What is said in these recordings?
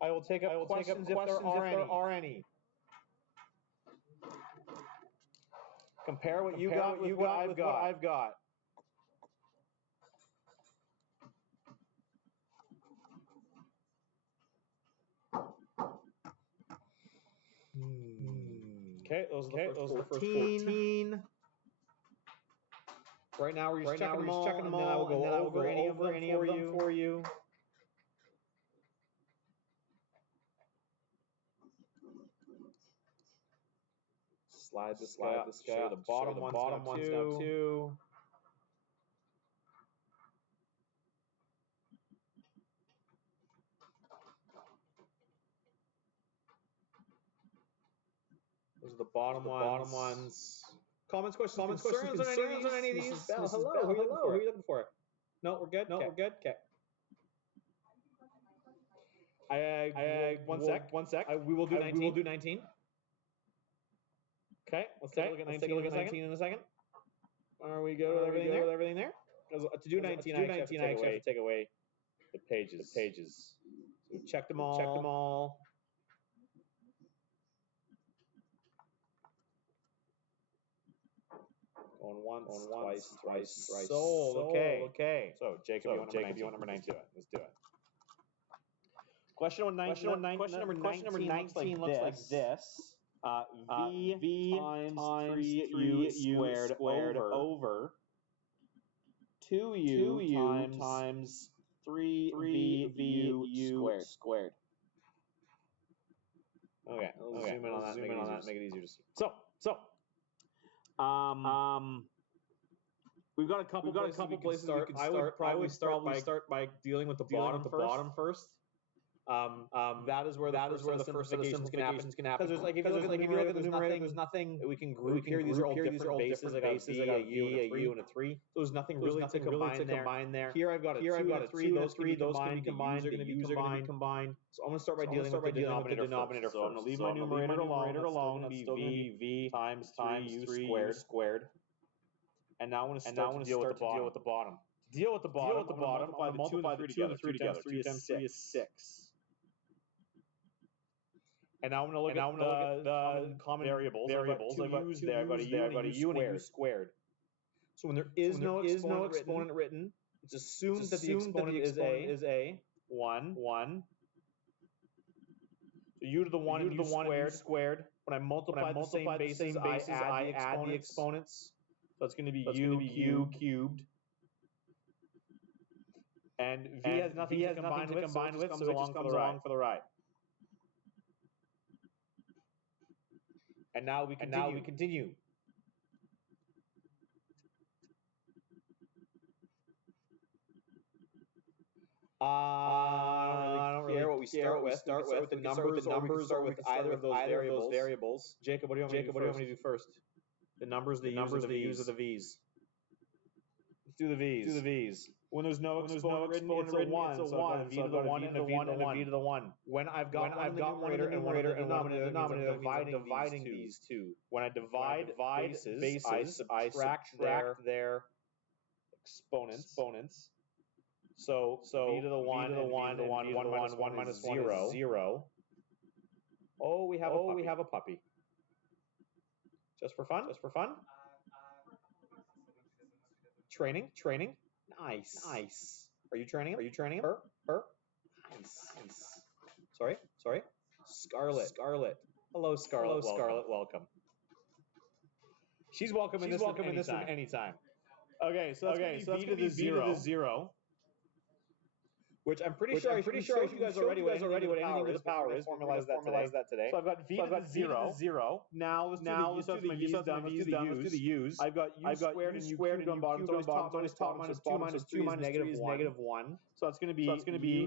I will take up questions if there are any. Compare what you got with what I've got. Okay, those are the first 14. Right now we're just checking them all, and then I will go over any of them for you. Slide this guy up. The bottom one's now 2. Those are the bottom ones. Comments, questions, concerns on any of these? Bell, hello. Who are you looking for? No, we're good. We're good. Okay. One sec. We will do 19. Okay, let's take a look at 19 in a second. Are we good with everything there? Because to do 19, I actually have to take away the pages. So we checked them all. Going once, twice. Sold. Okay. So Jacob, you want number 19? Let's do it. Question number 19 looks like this. V times 3u squared over 2u times 3vu squared. Okay, zoom in on that, make it easier to see. So, we've got a couple places we can start. I would probably start by dealing with the bottom first. That is where the first simplifications can happen. Because if you look at the numerator, there's nothing we can group here. These are all different bases. I got a U, and a 3. So there's nothing really to combine there. Here I've got a 2 and a 3. Those can be combined. The U's are going to be combined. So I'm going to start by dealing with the denominator first. So I'm going to leave my numerator alone. That's still going to be V times 3u squared. And now I'm going to start to deal with the bottom. To deal with the bottom, I'm going to multiply the 2 and the 3 together. 3 times 3 is 6. And now I'm going to look at the common variables. I've got 2 u's there. I've got a u and a u squared. So when there is no exponent written, it's assumed that the exponent is a 1. So u to the 1 and u squared. When I multiply the same bases, I add the exponents. So it's going to be u cubed. And v has nothing to combine with, so it just comes along for the ride. And now we continue. I don't really care what we start with. The numbers or with either of those variables. Jacob, what do you want me to do first? The numbers, the u's, or the v's? Let's do the v's. When there's no exponent written, it's a 1. So I've got a v to the 1 and a v to the 1. When I've got one numerator and one denominator, I'm dividing these two. When I divide bases, I subtract their exponents. So v to the 1 minus 1 is 0. Oh, we have a puppy. Just for fun? Training. Nice. Are you training him? Her? Nice. Sorry. Scarlet. Hello, Scarlet. Welcome. She's welcome in this one anytime. Okay, so that's v to the 0. Which I'm pretty sure I showed you guys already what anything to the power is. Formalize that today. So I've got v to the 0. Now let's do the u's. Let's do the u's. I've got u squared and u cubed on bottom. So top minus 2 minus 3 is negative 1. So that's going to be u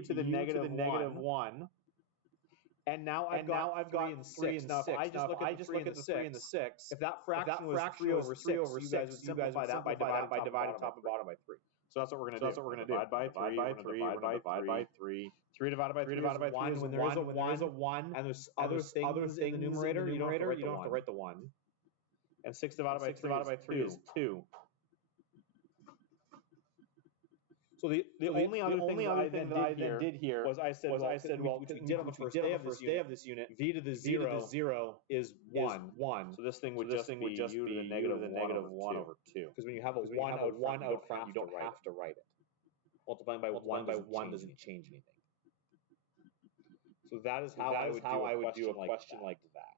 to the negative 1. And now I've got 3 and 6. Now if I just look at the 3 and the 6, if that fraction was 3 over 6, you guys would simplify that by dividing top and bottom by 3. So that's what we're going to do. Divide by 3. 3 divided by 3 is 1. When there is a 1 and there's other things in the numerator, you don't have to write the 1. And 6 divided by 3 is 2. So the only other thing that I then did here was I said, well, we did on the first day of this unit, v to the 0 is 1. So this thing would just be u to the negative 1 over 2. Because when you have a 1 out front, you don't have to write it. Multiplying by 1 doesn't change anything. So that is how I would do a question like that.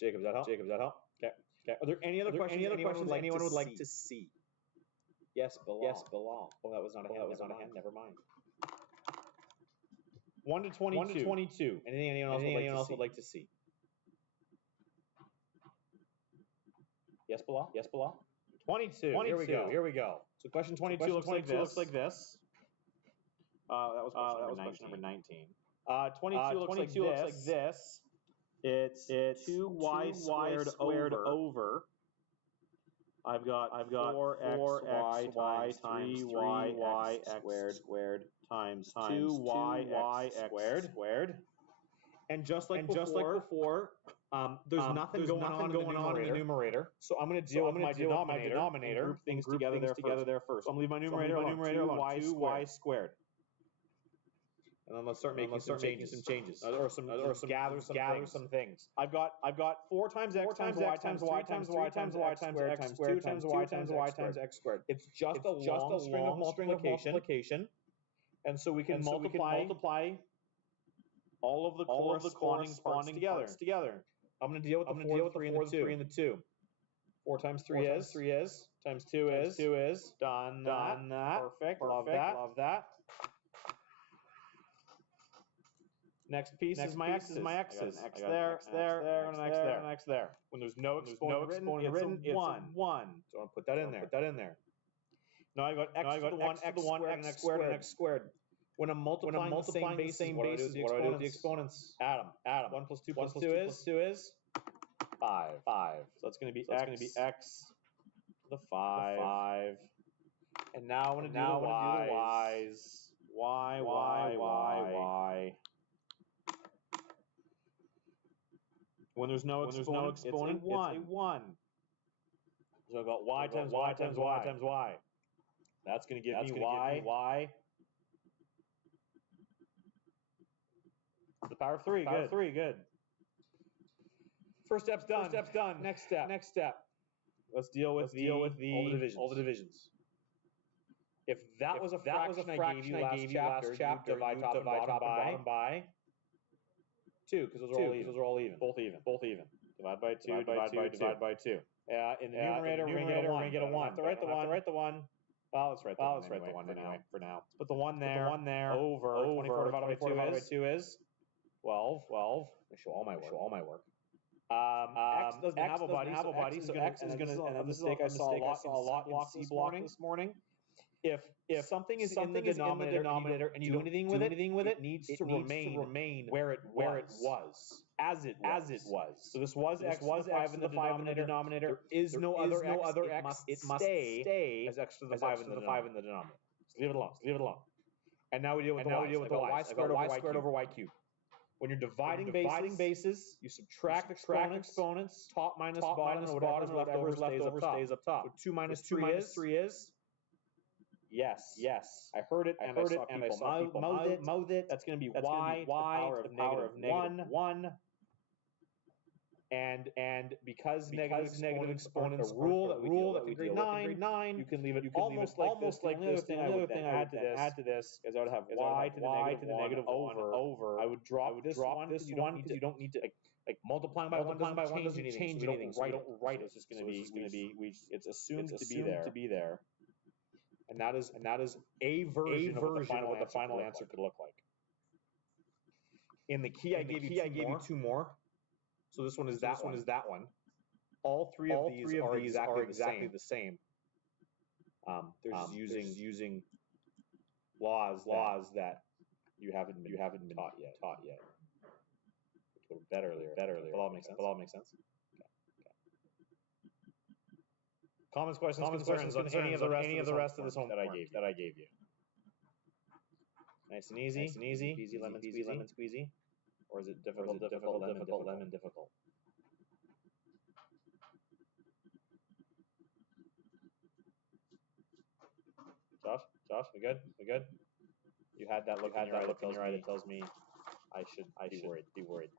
Jacob, does that help? Okay. Are there any other questions anyone would like to see? Yes, Bilal. Oh, that was not a hand. Never mind. 1 to 22. Anything anyone else would like to see? Yes, Bilal. 22. Here we go. So question 22 looks like this. That was question number 19. 22 looks like this. It's 2y squared over. I've got 4x y times 3y x squared times 2y squared. And just like before, there's nothing going on in the numerator. So I'm going to deal with my denominator and group things together there first. So I'm going to leave my numerator alone, 2y squared. And then let's start making some changes. Gather some things. I've got 4 times x times y times y times y times y times x squared times y times x squared. It's just a long string of multiplication. And so we can multiply all of the corresponding parts together. I'm going to deal with the 4, the 3, and the 2. 4 times 3 is. Times 2 is. Done that. Perfect. Love that. Next piece is my x's. I got an x there, and an x there. When there's no exponent written, it's a 1. So I'll put that in there. Now I got x to the 1, x squared, and x squared. When I'm multiplying the same bases, what do I do with the exponents? Add them. 1 plus 2 plus 2 is 5. So that's going to be x to the 5. And now I'm going to do the y's. Y. When there's no exponent, it's a 1. So I've got y times y. That's going to give me y to the power of 3. Good. First step's done. Next step. Let's deal with all the divisions. If that was a fraction I gave you last chapter, divide top and bottom by 2, because those are all even. Both even. Divide by 2, divide by 2. In the numerator, we're going to get a 1. I have to write the 1. Well, let's write the 1 for now. Let's put the 1 there. Over 24 divided by 2 is 12. I show all my work. X doesn't have a body, so X is going to, and a mistake I saw a lot in C block this morning. If something is in the denominator and you do anything with it, it needs to remain where it was. As it was. So this was x to the 5 in the denominator. There is no other x. It must stay as x to the 5 in the denominator. So leave it alone. And now we deal with the y squared over y cubed. When you're dividing bases, you subtract exponents, top minus bottom, and whatever's left over stays up top. So 2 minus 3 is? Yes. I heard it, and I saw people mouth it. That's going to be y to the power of negative 1. And because negative exponents are a rule that we deal with in grade 9, you can leave it almost like this. The only thing I would add to this is I would have y to the negative 1 over. I would drop this one because you don't need to like multiplying by 1 doesn't change anything. So don't write it. It's just going to be it's assumed to be there. And that is a version of what the final answer could look like. In the key, I gave you 2 more. So this one is that one. All three of these are exactly the same. They're just using laws that you haven't been taught yet. Go to bed earlier. Will all make sense? Okay. Comments, questions, concerns on any of the rest of this homework that I gave you. Nice and easy. Easy lemon squeezy. Or is it difficult, lemon difficult? Josh, we good? We good? You had that look in your eye that tells me I should be worried.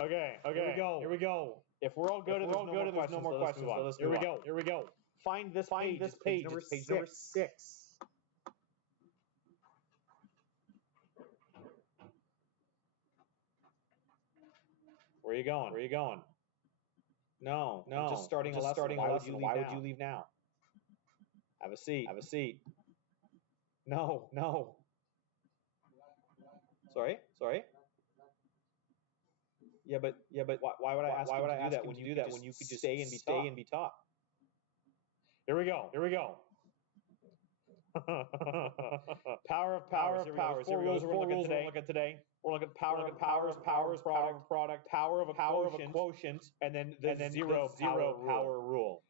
Okay, here we go. If we're all good and there's no more questions, let's move on. Here we go. Find this page. It's page number 6. Where are you going? No. I'm just starting a lesson. Why would you leave now? Have a seat. No. Sorry. Yeah, but why would I ask you to do that when you could just stay and be taught? Here we go. Power of powers. Here we go. Four rules we're looking at today. We're looking at power of product, power of a quotient, and then the zero power rule.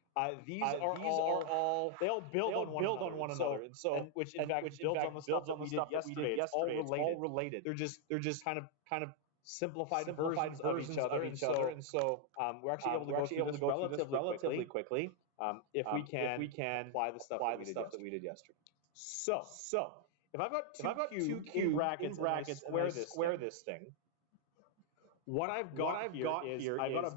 These are all they all build on one another, and so which in fact builds on the stuff that we did yesterday. It's all related. They're just kind of simplified versions of each other, and so we're actually able to go through this relatively quickly if we can apply the stuff that we did yesterday. So if I've got two cubed in brackets and I square this thing, what I've got here is I've got a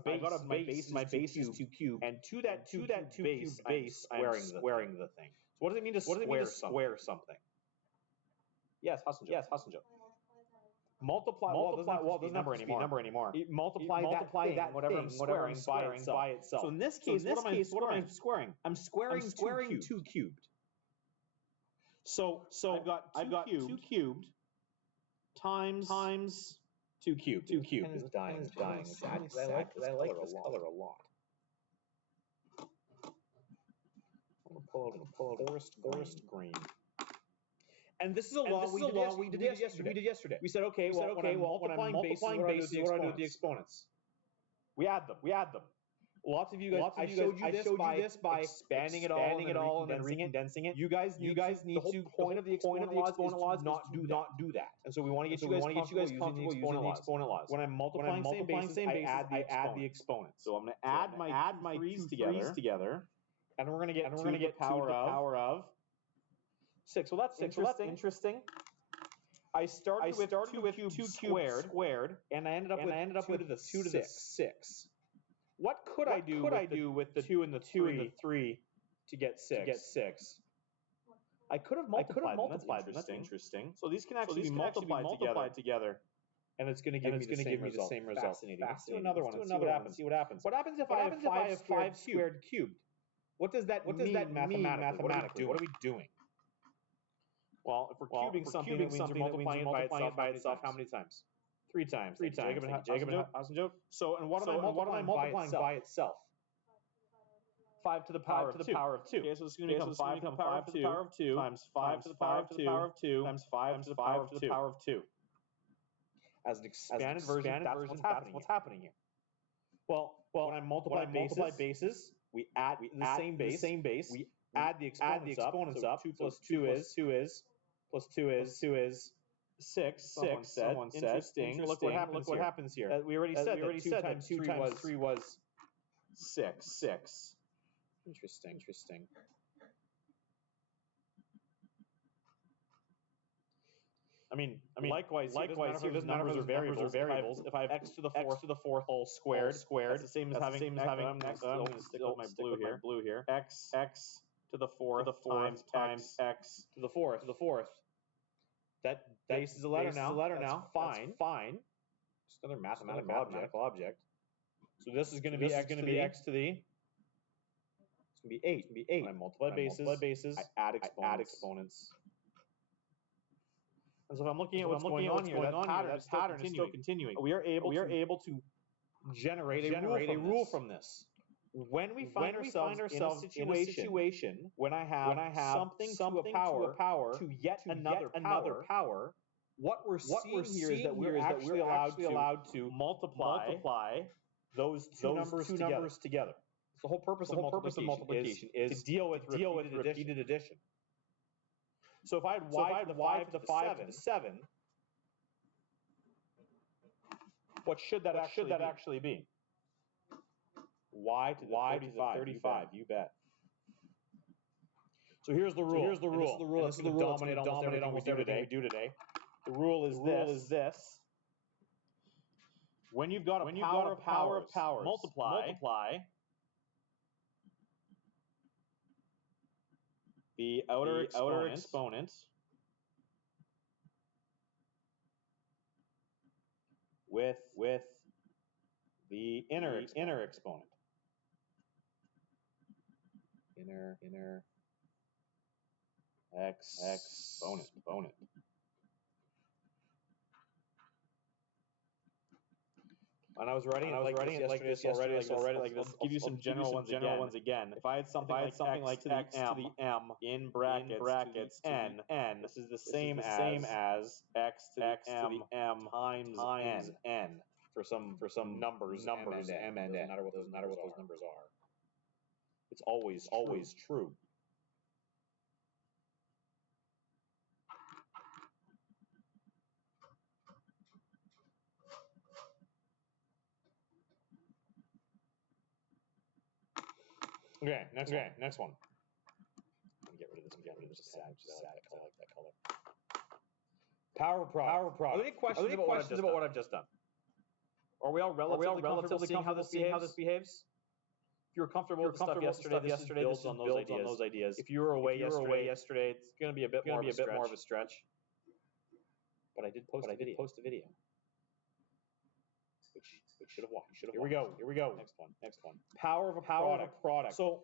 base. My base is 2 cubed, and to that 2 cubed base, I'm squaring the thing. So what does it mean to square something? Yes, Hassanjo. Multiply. Well, it doesn't have to be a number anymore. Multiply that whatever I'm squaring by itself. So in this case, what am I squaring? I'm squaring 2 cubed. So I've got 2 cubed times 2 cubed. 2 cubed is dying. Exactly. I like this color a lot. I'm gonna pull out forest green. And this is a law we did yesterday. We said, okay, when I'm multiplying bases, what do I do with the exponents? We add them. Lots of you guys, I showed you this by expanding it all and then recondensing it. You guys need to. The point of the exponent laws is not do that. And so we want to get you guys comfortable using the exponent laws. When I'm multiplying same bases, I add the exponents. So I'm going to add my threes together, and we're going to get power of 6. Well, that's interesting. I started with 2 cubed squared, and I ended up with 2 to the 6. What could I do with the 2 and the 3 to get 6? I could have multiplied them. That's interesting. So these can actually be multiplied together. And it's going to give me the same result. Fascinating. Let's do another one. See what happens. What happens if I have 5 squared cubed? What does that mean mathematically? What are we doing? Well, if we're cubing something, that means you're multiplying it by itself how many times? 3 times. Jacob and Hassanjo. So, and what am I multiplying by itself? 5 to the power of 2. Okay, so this is going to become 5 to the power of 2 times 5 to the power of 2 times 5 to the power of 2. As an expanded version, that's what's happening here. Well, when I multiply bases, we add the same base. We add the exponents up. 2 plus 2 is 6. Someone said. Interesting. Look what happens here. We already said that 2 times 3 was 6. Interesting. I mean, likewise here, those numbers are variables. If I have x to the fourth all squared, that's the same as having x. I'm going to stick with my blue here. X to the fourth times x to the fourth. That base is a letter now. That's fine. Just another mathematical object. So this is going to be x to the. It's going to be 8. When I multiply bases, I add exponents. And so if I'm looking at what's going on here, that pattern is still continuing. We are able to generate a rule from this. When we find ourselves in a situation when I have something to a power to yet another power, what we're seeing here is that we're actually allowed to multiply those two numbers together. So the whole purpose of multiplication is to deal with repeated addition. So if I had y to the 5 to the 7, what should that actually be? Y to the 35, you bet. So here's the rule. This is the rule that's going to dominate almost everything we do today. The rule is this. When you've got a power of powers, multiply the outer exponent with the inner exponent. Inner exponent. And I was writing it like this already. I'll give you some general ones again. If I had something like x to the m in brackets n, this is the same as x to the m times n for some numbers m and n. Doesn't matter what those numbers are. It's always true. Okay, next one. Let me get rid of this. I like that color. Power product. Are there any questions about what I've just done? Are we all relatively seeing how this behaves? If you were comfortable with stuff yesterday, this builds on those ideas. If you were away yesterday, it's going to be a bit more of a stretch. But I did post a video. Which should have watched. Here we go. Next one. Power of a product. So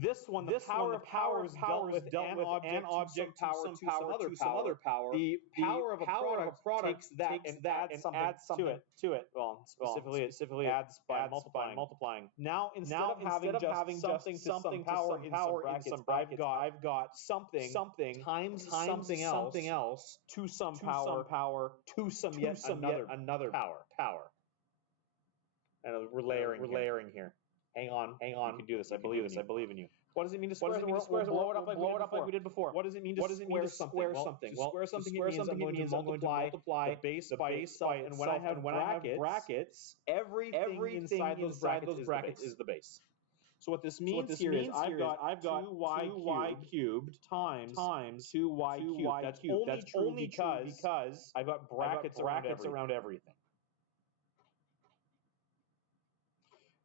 this one, the power of powers dealt with an object to some other power. The power of a product takes that and adds something to it. Well, specifically adds by multiplying. Now instead of having just something to some power in some brackets, I've got something times something else to some power to some yet another power. And we're layering here. Hang on. You can do this. I believe in you. What does it mean to square? We'll blow it up like we did before. What does it mean to square something? Well, square something means I'm going to multiply the base by itself. And when I have brackets, everything inside those brackets is the base. So what this means here is I've got 2y cubed times 2y cubed. That's only because I've got brackets around everything.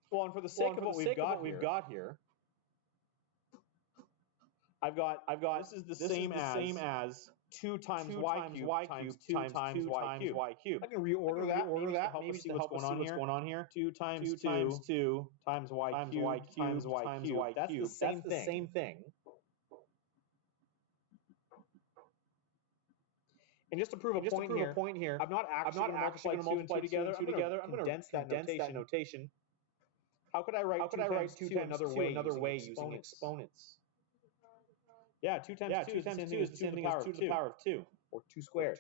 Well, and for the sake of what we've got here, I've got this is the same as 2 times y cubed times 2 times y cubed. I can reorder that. Maybe see what's going on here. 2 times 2 times y cubed times y cubed. That's the same thing. And just to prove a point here, I'm not actually going to multiply 2 and 2 together. I'm going to condense that notation. How could I write 2 times 2 another way using exponents? Yeah, 2 times 2 is the same thing as 2 to the power of 2. Or 2 squared.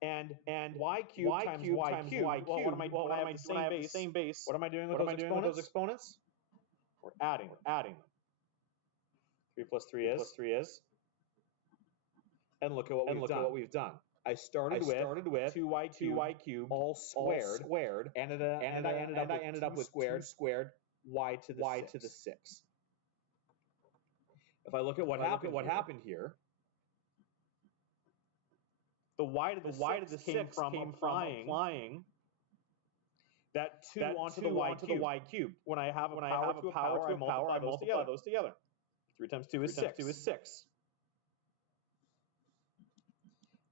And y cubed times y cubed. Well, what am I doing? When I have the same base, what am I doing with those exponents? We're adding them. 3 plus 3 is. And look at what we've done. I started with 2y cubed all squared, and I ended up with squared y to the 6. If I look at what happened here, the y to the 6 came from applying that 2 onto the y cubed. When I have a power, I multiply those together. 3 times 2 is 6.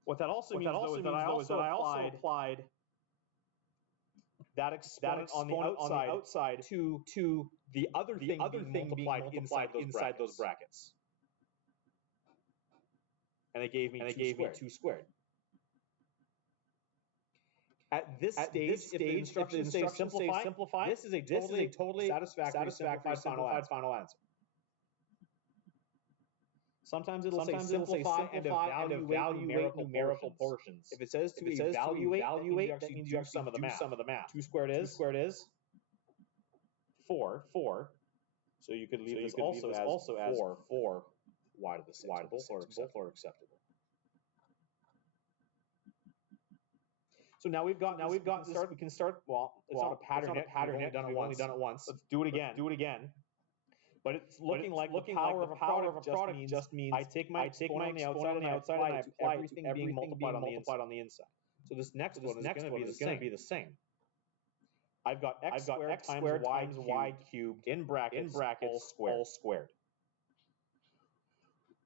What that also means is that I also applied that exponent on the outside to the other thing being multiplied inside those brackets. And it gave me 2 squared. At this stage, if the instructions say simplify, this is a totally satisfactory simplified final answer. Sometimes it'll say simplify and evaluate numerical portions. If it says to evaluate, that means you actually do some of the math. 2 squared is 4. So you could leave this also as 4 y to the 6. Both are acceptable. So now we've got this. We can start. Well, it's not a pattern yet. We've only done it once. Let's do it again. But it's looking like the power of a product just means I take my exponent on the outside and I apply it to everything being multiplied on the inside. So this next one is going to be the same. I've got x squared times y cubed in brackets all squared.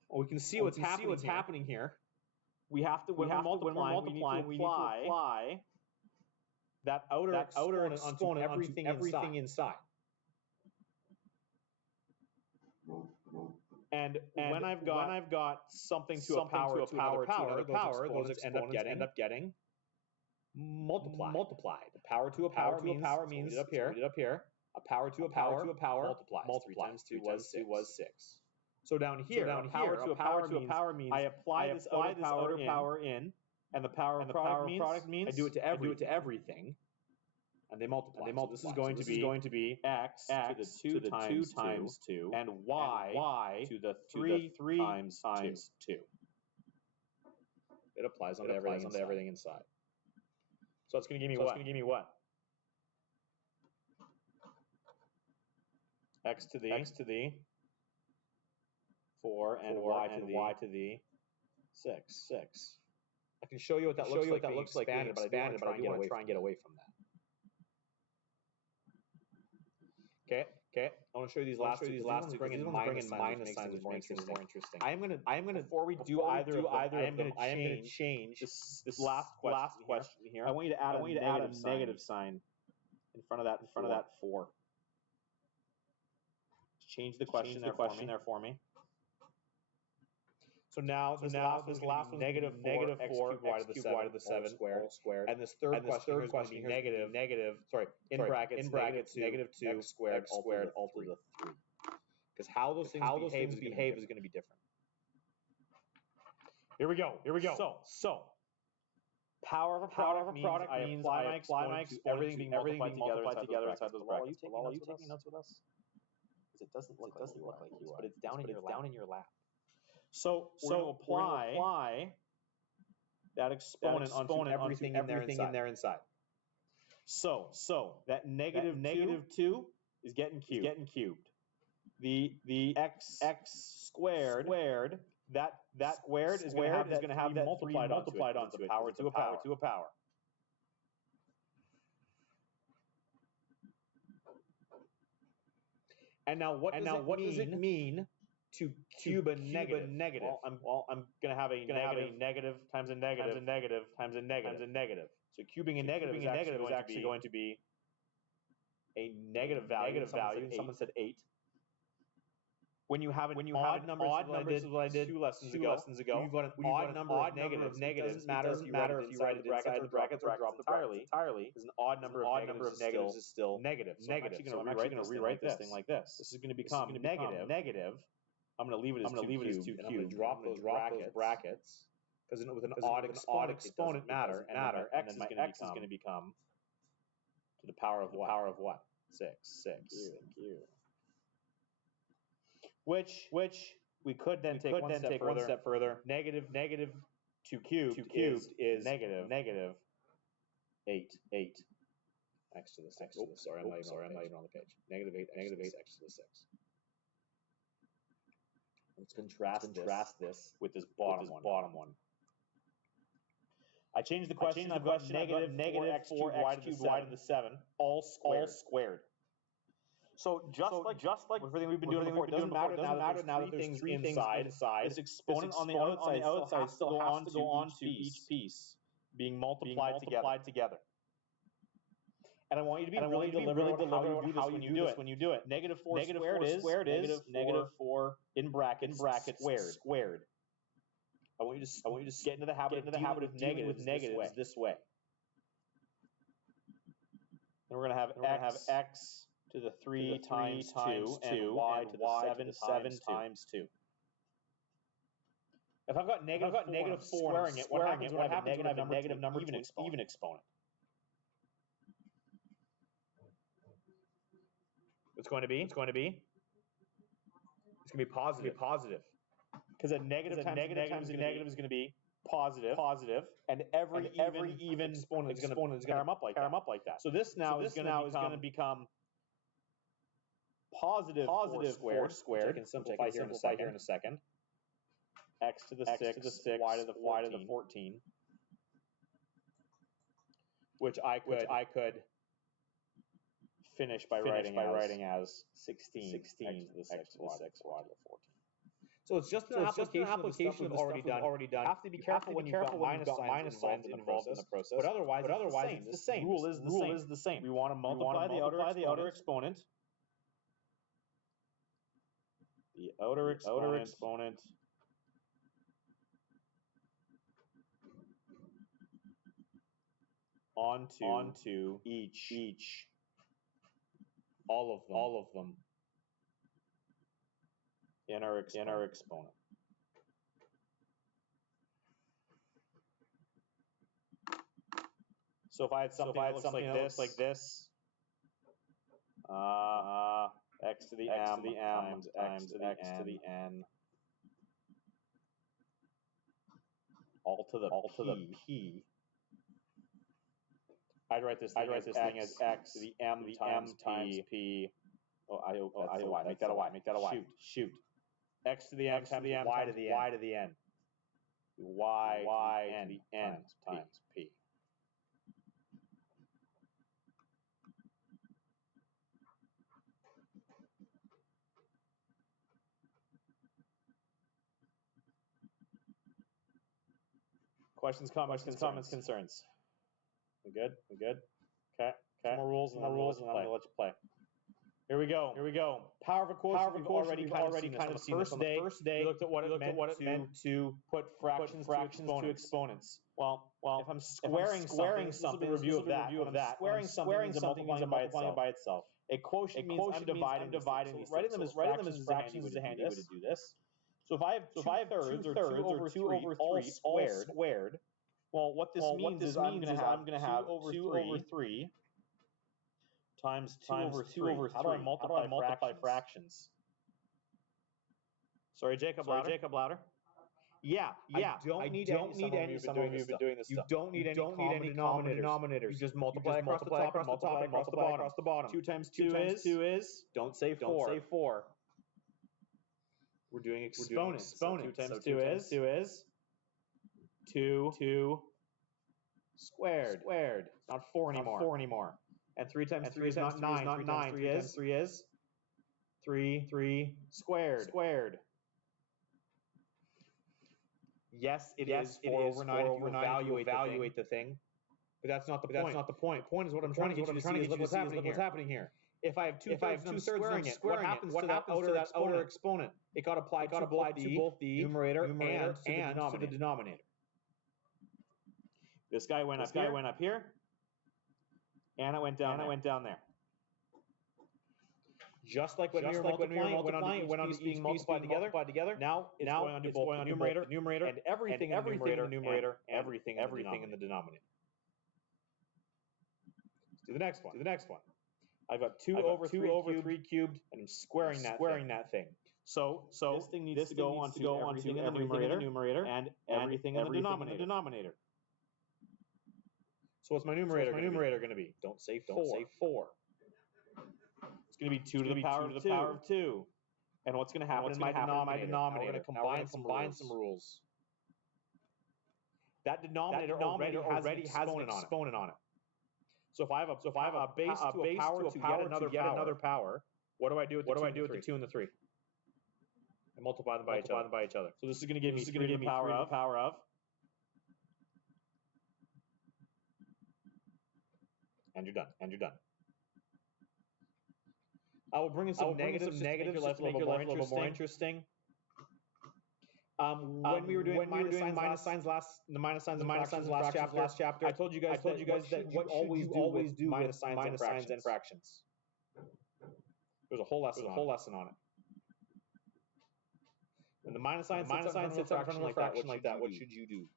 Well, we can see what's happening here. We have to, when we're multiplying, we need to apply that outer exponent onto everything inside. And when I've got something to a power to another power, those exponents end up getting multiplied. A power to a power means up here. A power to a power multiplies. 3 times 2 was 6. So down here, a power to a power means I apply this outer power in, and the power of product means I do it to everything, and they multiply. So this is going to be x to the 2 times 2 and y to the 3 times 2. It applies onto everything inside. So it's going to give me what? X to the 4 and y to the 6. I can show you what that looks like being expanded, but I do want to try and get away from that. Okay. I want to show you these last two. Bring in minus signs, more interesting. I'm gonna before we do either of them, I am gonna change this last question here. I want you to add a negative sign in front of that 4. Change the question there for me. So now this last one negative 4 x cubed y to the 7 all squared. And this third question here is going to be negative. In brackets negative 2 x squared all to the 3. Because how those things behave is going to be different. Here we go. So power of a product means I apply my exponent to everything being multiplied together inside those brackets. Are you taking notes with us? Because it doesn't look like you are, but it's down in your lap. So apply that exponent onto everything in there inside. So that negative 2 is getting cubed. The x squared that squared is going to have that multiplied onto it. Power to a power. And now what does it mean to cube a negative? Well, I'm going to have a negative times a negative times a negative. So cubing a negative is actually going to be a negative value. Someone said 8. When you have odd numbers, what I did 2 lessons ago. You've got an odd number of negatives. It doesn't matter if you write it inside the brackets or drop entirely. Because an odd number of negatives is still negative. So I'm actually going to rewrite this thing like this. This is going to become negative. I'm going to leave it as 2 cubed. I'm going to drop those brackets. Because with an odd exponent, it doesn't matter. X is going to become to the power of what? 6. Thank you. Which we could then take one step further. Negative 2 cubed is negative 8. X to the 6. Oops, sorry, I'm not even on the page. Negative 8 x to the 6. Let's contrast this with this bottom one. I changed the question. I've got negative 4 x cubed y to the 7 all squared. So just like everything we've been doing before, it doesn't matter now that there's 3 things inside. This exponent on the outside still has to go on to each piece being multiplied together. And I want you to be really deliberate about how you do this when you do it. Negative 4 squared is negative 4 in brackets squared. I want you to get into the habit of negatives this way. And we're going to have x to the 3 times 2 and y to the 7 times 2. If I've got negative 4 and I'm squaring it, what happens when I have a negative number to an even exponent? It's going to be positive. Because a negative times a negative is going to be positive, and every even exponent is going to pair them up like that. So this now is going to become positive 4 squared, which I can simplify here in a second. X to the 6, y to the 14. Which I could finish by writing as 16 x to the 6 y to the 14. So it's just an application of the stuff we've already done. You have to be careful when you've got minus signs involved in the process. But otherwise, it's the same. Rule is the same. We want to multiply the outer exponent. The outer exponent onto each all of them inner exponent. So if I had something that looks like this, x to the m times x to the n, all to the p. I'd write this thing as x to the m times p. Oh, I hope that's a y. Make that a y. Make that a y. Shoot. X to the m times y to the n. Y to the n times p. Questions, comments, concerns. We good? Okay. Some more rules, and I'm gonna let you play. Here we go. Power of a quotient. We've already kind of seen this on the first day. We looked at what it meant to put fractions to exponents. Well, if I'm squaring something, this will be a review of that. Squaring something means I'm multiplying by itself. A quotient means I'm dividing these. Writing them as fractions is a handy way to do this. So if I have 2/3 or 2 over 3 all squared, well, what this means is I'm going to have 2 over 3 times 2 over 3. How do I multiply fractions? Sorry, Jacob Louder. Yeah. I don't need any. Some of you have been doing this. You don't need any common denominators. You just multiply across the top and multiply across the bottom. 2 times 2 is. Don't say 4. We're doing exponents. So 2 times 2 is 2 squared. It's not 4 anymore. And 3 times 3 is not 9. 3 times 3 is 3 squared. Yes, it is 4 over 9 if you evaluate the thing. But that's not the point. The point is what I'm trying to get you to see is what's happening here. If I have 2/3 and I'm squaring it, what happens to that outer exponent? It got applied to both the numerator and to the denominator. This guy went up here, and it went down there. Just like when we were multiplying, it went on to each piece being multiplied together. Now it's going on to both the numerator and everything in the numerator, everything in the denominator. Let's do the next one. I've got 2 over 3 cubed, and I'm squaring that thing. So this thing needs to go onto everything in the numerator and everything in the denominator. So what's my numerator going to be? Don't say 4. It's going to be 2 to the power of 2. And what's going to happen in my denominator? I'm going to combine some rules. That denominator already has an exponent on it. So if I have a base to a power to yet another power, what do I do with the 2 and the 3? I multiply them by each other. So this is going to give me 3 to the power of. And you're done. I will bring in some negatives to make your life a little more interesting. When we were doing minus signs last chapter, I told you guys that what you always do with minus signs and fractions. There's a whole lesson on it. When the minus sign sits in front of a fraction like that, what should you do?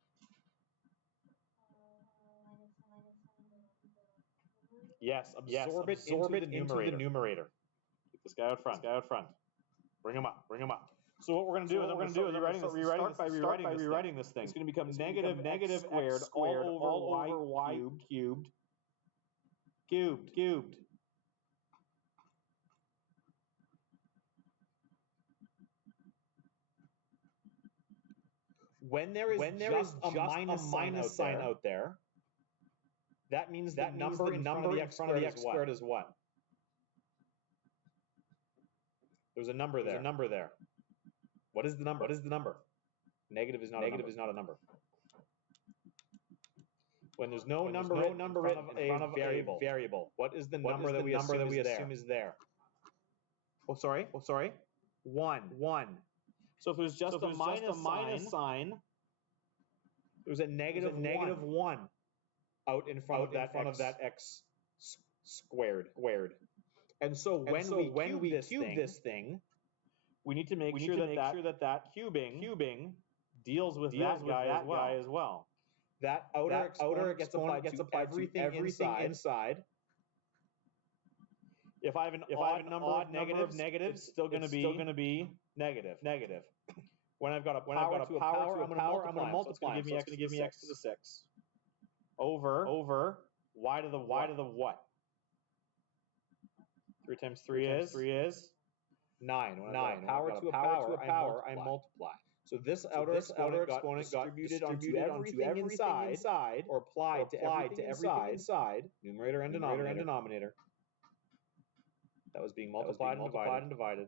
Yes, absorb it into the numerator. Get this guy out front. Bring him up. So what we're going to do is start by rewriting this thing. It's going to become negative x squared all over y cubed. When there is just a minus sign out there, that means the number in front of the x squared is what? There's a number there. What is the number? Negative is not a number. When there's no number written in front of a variable, what is the number that we assume is there? Oh, sorry. 1. So if there's just a minus sign, there's a negative 1 out in front of that x squared. And so when we cube this thing, we need to make sure that cubing deals with that guy as well. That outer exponent gets applied to everything inside. If I have an odd number of negatives, it's still going to be negative. When I've got a power to a power, I'm going to multiply. So it's going to give me x to the 6 over y to the what? 3 times 3 is 9. When power to a power, I multiply. So this outer exponent got distributed onto everything inside, or applied to everything inside, numerator and denominator. That was being multiplied and divided.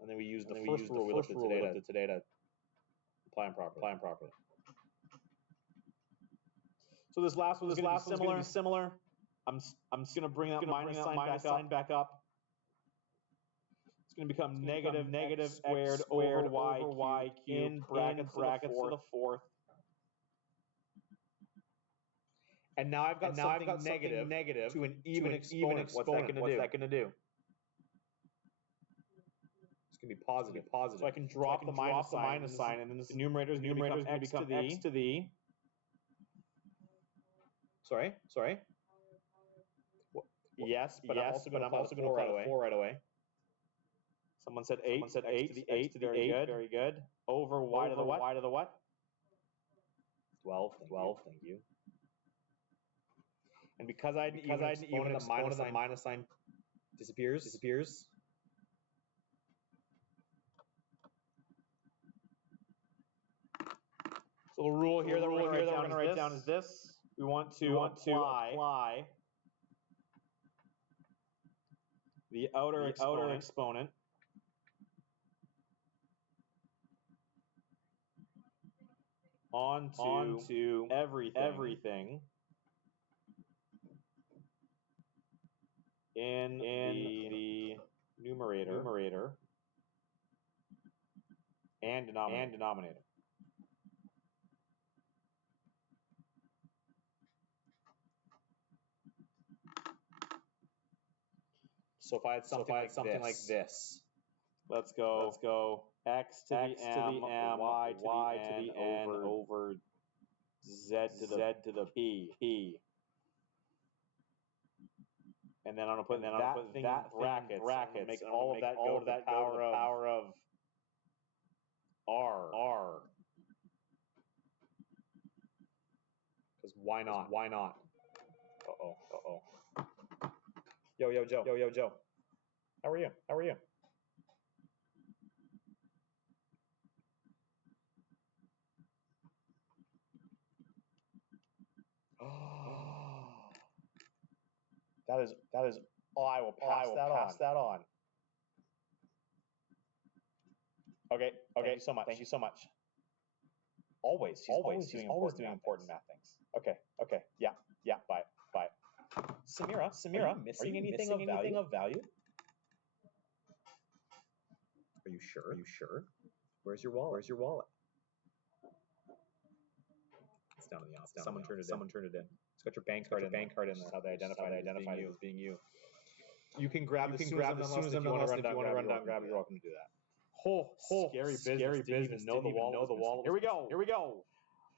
And then we used the first rule we looked at today to apply them properly. So this last one is going to be similar. I'm just going to bring that minus sign back up. It's going to become negative squared over y cubed in brackets to the fourth. And now I've got something negative to an even exponent. What's that going to do? It's going to be positive. So I can drop the minus sign, and then the numerator is going to become x to the. Sorry. Yes, but I'm also going to apply 4 right away. Someone said 8. Very good. Over y to the what? 12. Thank you. And because I didn't even the minus sign disappears. So the rule here that we're going to write down is this. We want to apply the outer exponent onto everything in the numerator and denominator. So if I had something like this, let's go x to the m, y to the n over z to the p. And then I'm going to put that in brackets, make all of that go to the power of r. Because why not? Uh-oh. Yo, Joe. How are you? Oh, that is. Oh, I will pass that on. Okay. Thank you so much. Always doing important math things. Okay. Yeah. Bye. Samira, are you missing anything of value? Are you sure? Where's your wallet? It's down in the office. Someone turned it in. It's got your bank card in there. That's how they identified it as being you. You can grab as soon as I'm done if you want to run down, grab it. You're welcome to do that. Scary business. Didn't even know the wall. Here we go.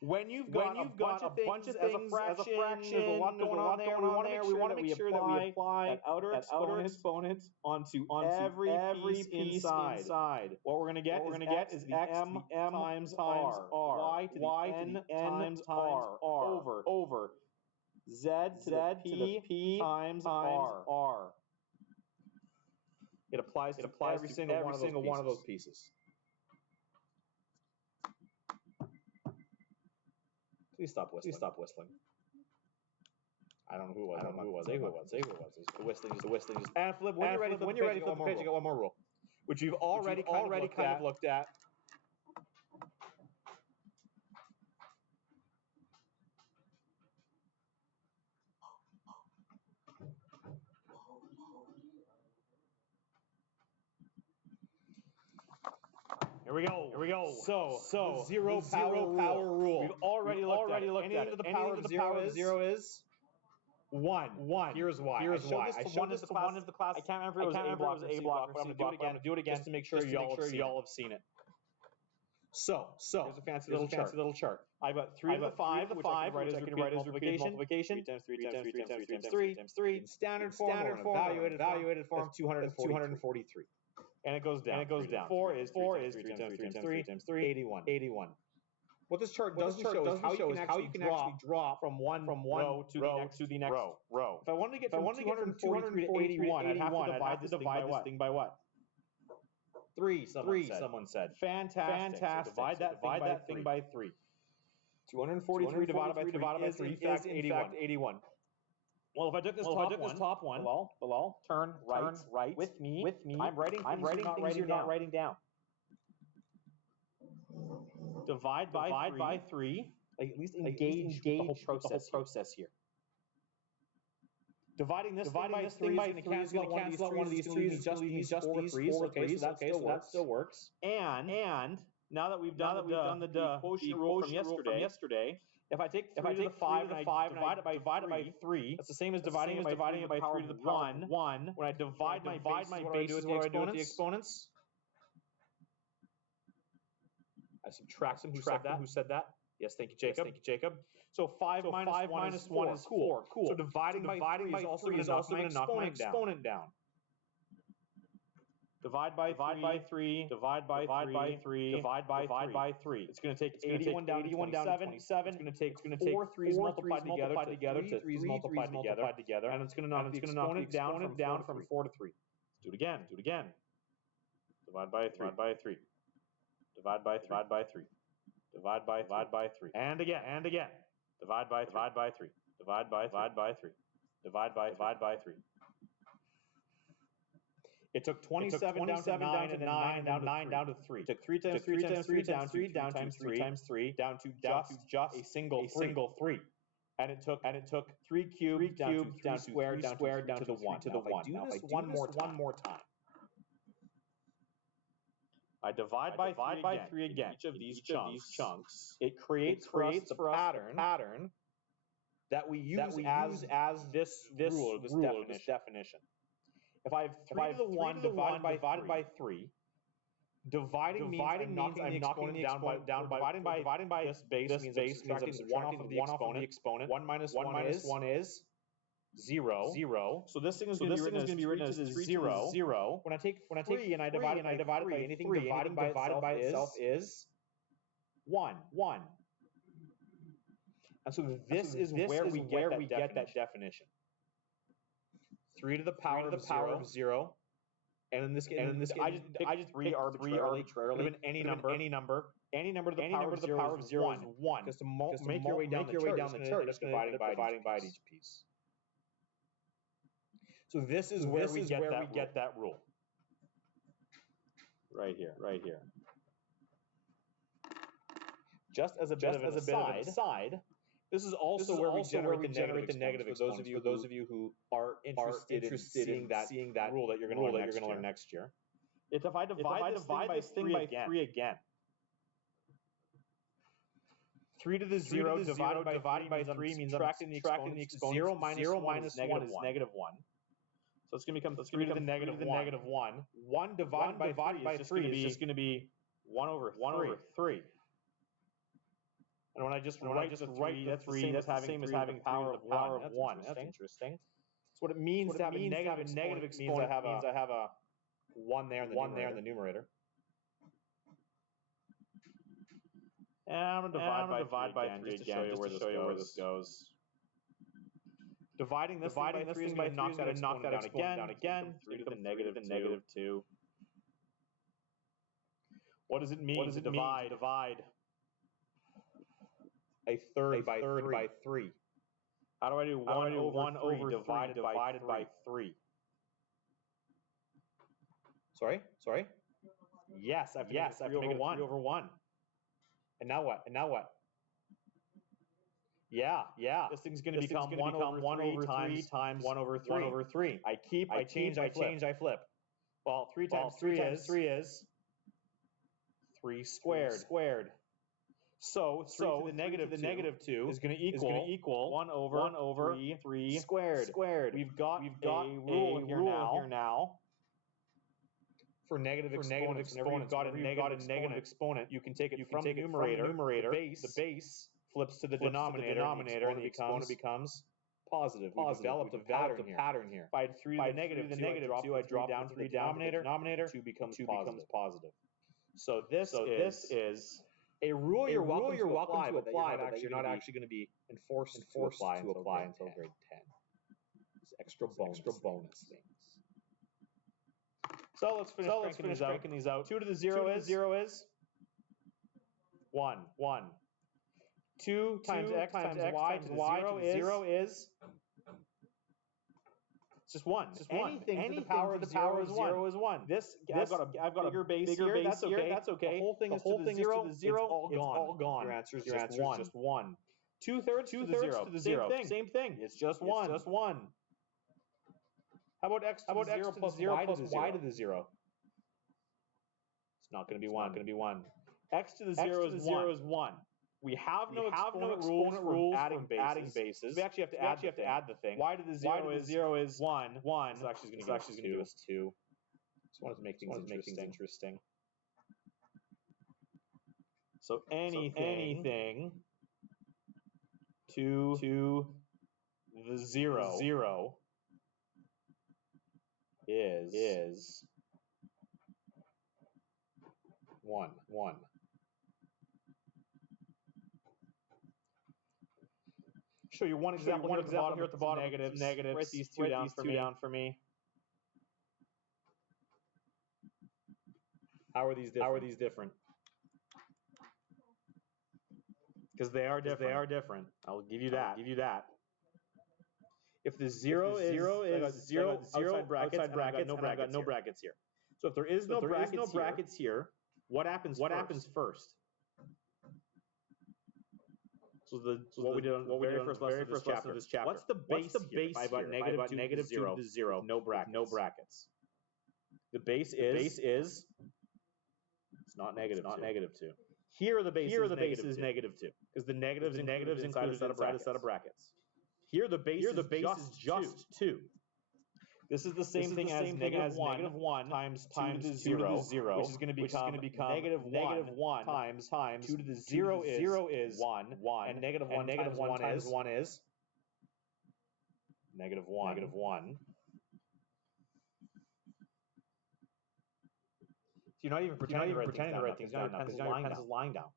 When you've got a bunch of things as a fraction, there's a lot going on there. We want to make sure that we apply that outer exponent onto every piece inside. What we're going to get is the m times r, y to the n times r, over z to the p times r. It applies to every single one of those pieces. Please stop whistling. Please stop whistling. I don't know who it was. I don't know who it was. Say who it was. Say who it was. The whistling. The whistling. And flip. When you're ready, flip the page. You got one more rule, which you've already kind of looked at. Here we go. Here we go. So the zero power rule. We've already looked at it. Any of the power of zero is 1. Here's why. I showed this to one of the class. I can't remember if it was A block or C block. But I'm going to do it again just to make sure y'all have seen it. So here's a fancy little chart. I've got 3 to the 5, which I can write as repeated multiplication. 3 times 3 times 3 times 3 times 3 times 3. In standard form, evaluated form, 243. And it goes down. 4 is 3 times 3 times 3, 81. What this chart doesn't show is how you can actually drop from one row to the next row. If I wanted to get from 243 to 81, I'd have to divide this thing by what? 3, someone said. Fantastic. So divide that thing by 3. 243 divided by 3 is in fact 81. Well, if I took this top one, below, turn right with me. I'm writing things you're not writing down. Divide by 3. At least engage the whole process here. Dividing this thing by 3 is going to cancel out one of these 3s. Just these 4 3s. Okay, so that still works. And now that we've done the quotient rule from yesterday, if I take 3 to the 5 and I divide it by 3, that's the same as dividing it by 3 to the power of 1. When I divide my bases, what do I do with the exponents? I subtract them. Who said that? Yes, thank you, Jacob. So 5 minus 1 is 4. Cool. So dividing by 3 is also going to knock my exponent down. Divide by 3, divide by 3, divide by 3. It's going to take 81 down to 27. It's going to take 4 3s multiplied together to 3 3s multiplied together. And it's going to knock the exponent down from 4 to 3. Let's do it again. Divide by 3. Divide by 3. Divide by 3. And again. Divide by 3. Divide by 3. Divide by 3. It took 27 down to 9 and then 9 down to 3. It took 3 times 3 times 3 down to 3 times 3 down to just a single 3. And it took 3 cubed down to 3 squared down to the 1. Now if I do this one more time. I divide by 3 again. Each of these chunks. It creates for us the pattern that we use as this rule, this definition. If I have 3 to the 1 divided by 3, dividing means I'm knocking the exponent down by dividing by this base means subtracting 1 off of the exponent. 1 minus 1 is 0. So this thing is going to be written as 0. When I take 3 and I divide it by anything divided by itself is 1. And so this is where we get that definition. 3 to the power of 0. And in this case, I just picked 3 arbitrarily. Could have been any number. Any number to the power of 0 is 1. Because to make your way down the chart, just dividing by each piece. So this is where we get that rule. Right here. Just as a bit of an aside, this is also where we generate the negative exponents. For those of you who are interested in seeing that rule that you're going to learn next year. If I divide this thing by 3 again. 3 to the 0 divided by 3 means I'm subtracting the exponents. 0 minus 1 is negative 1. So it's going to become 3 to the negative 1. 1 divided by 3 is just going to be 1 over 3. And when I just write the 3, that's the same as having power of 1. That's interesting. That's what it means to have a negative exponent. Means I have a 1 there in the numerator. And I'm going to divide by 3 again, just to show you where this goes. Dividing this thing by 3 is going to knock that exponent down again. 3 to the negative 2. What does it mean to divide? a third by 3. How do I do 1 over 3 divided by 3? Sorry? Yes, I have to make it 3 over 1. And now what? Yeah. This thing's going to become 1 over 3 times 1 over 3. I change, I flip. Well, 3 times 3 is 3 squared. So 3 to the negative 2 is going to equal 1 over 3 squared. We've got a rule here now. For negative exponents, whenever you've got a negative exponent, you can take it from the numerator, the base flips to the denominator, and the exponent becomes positive. We've developed a pattern here. If I had 3 to the negative 2, I drop down to the denominator, 2 becomes positive. So this is a rule you're welcome to apply, but you're not actually going to be enforced to apply until grade 10. These extra bonus things. So let's finish cranking these out. 2 to the 0 is 1. 2 times x times y to the 0 is it's just 1. Anything to the power of 0 is 1. I've got a bigger base here. That's okay. The whole thing is to the 0. It's all gone. Your answer is just 1. 2/3 to the 0. Same thing. It's just 1. How about x to the 0 plus y to the 0? It's not going to be 1. X to the 0 is 1. We have no exponent rules for adding bases. We actually have to add the thing. Y to the 0 is 1. It's actually going to give us 2. Just wanted to make things interesting. So anything to the 0 is 1. Show you one example here at the bottom. Negatives. Write these two down for me. How are these different? Because they are different. I'll give you that. If the 0 is 0 outside brackets, I've got no brackets here. So if there is no brackets here, what happens first? So what we did on the very first lesson of this chapter. What's the base here? I've got negative 2 to the 0. No brackets. The base is it's not negative 2. Here the base is negative 2 because the negatives included inside a set of brackets. Here the base is just 2. This is the same thing as negative 1 times 2 to the 0, which is going to become negative 1 times 2 to the 0 is 1, and negative 1 times 1 is negative 1. You're not even pretending to write things down because your pen is lying down.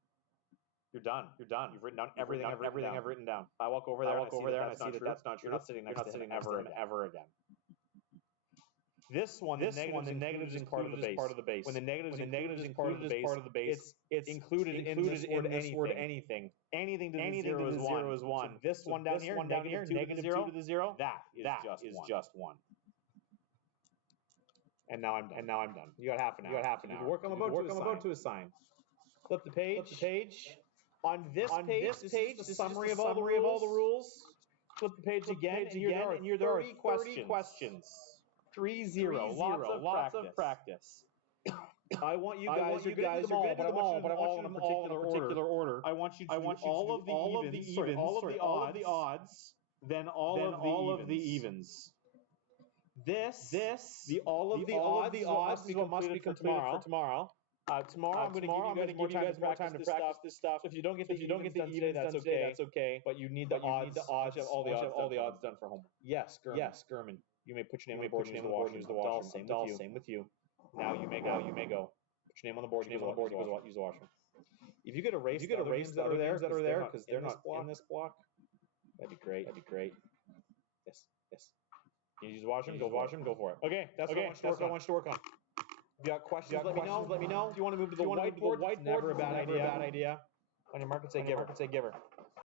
You're done. You've written down everything I've written down. I walk over there and I see that that's not true. You're not sitting next to him ever again. This one, the negatives is part of the base. When the negatives is part of the base, it's included in this word anything. Anything to the 0 is 1. So this one down here, negative 2 to the 0, that is just 1. And now I'm done. You got half an hour. The work I'm about to assign. Flip the page. On this page, this is the summary of all the rules. Flip the page again, and here there are 30 questions. 30. Lots of practice. I want you guys. You're good to them all, but I want you to do them all in a particular order. I want you to do all of the evens, all of the odds, then all of the evens. All of the odds must be completed for tomorrow. Tomorrow I'm going to give you guys more time to practice this stuff. So if you don't get the evens done today, that's okay. But you need the odds. All the odds done for homework. Yes, Gurman. You may put your name on the board and use the washroom. Same with you. Now you may go. Put your name on the board. Use the washroom. If you could erase the other names that are there because they're not in this block, that'd be great. Yes. You use the washroom. Go for it. Okay, that's what I want you to work on. If you got questions, let me know. Do you want to move to the whiteboard? Never a bad idea. On your market, say giver. Say giver.